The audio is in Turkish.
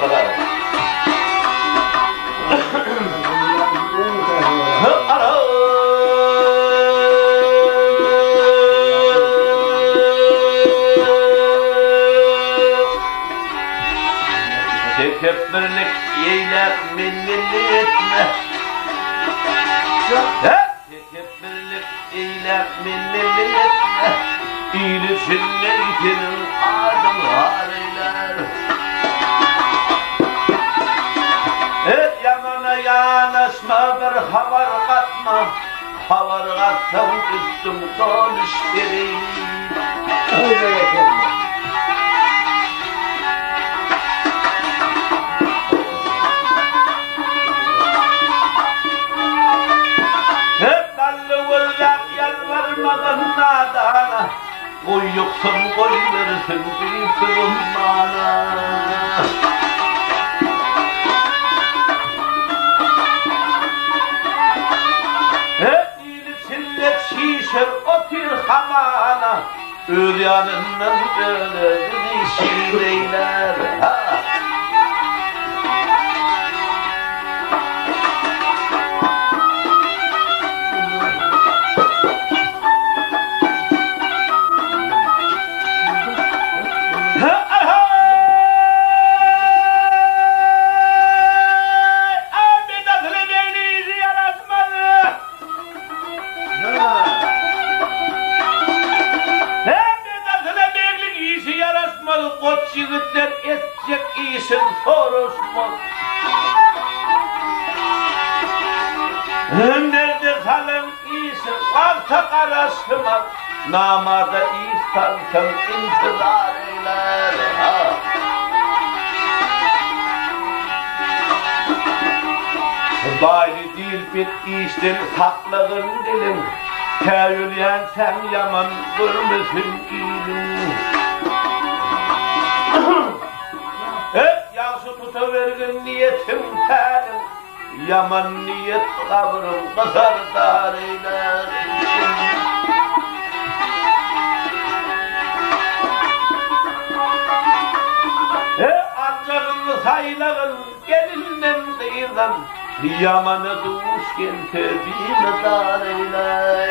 kadar. Tekbirlik eyle minilli etme. Tekbirlik eyle minilli etme. İyileşinlerkenin adım haliler. Yamana yanaşma bir havar katma. Havar katsam üstüm konuş vereyim. Nadana, koy yoksun koy verirsin bir kızım bana. İyiliksinle şişer otur hamana, öz yanından öldüğünü şiireyler. Koç yigitler etcek iyisin soruşmaz. Nerede kalın iyisin varsa karışmaz. Namada istansın intizar eyler. Bari değil bir işten sakladın dilim. Teyülyen sen yaman durmuşsun ilim. Yağsı tutuvergin niyetim telim. Yaman niyet kavrım kızar darıylar. Ancağın saylağın gelinden kıyıdan. Yamanı duş gel tebime darıylar.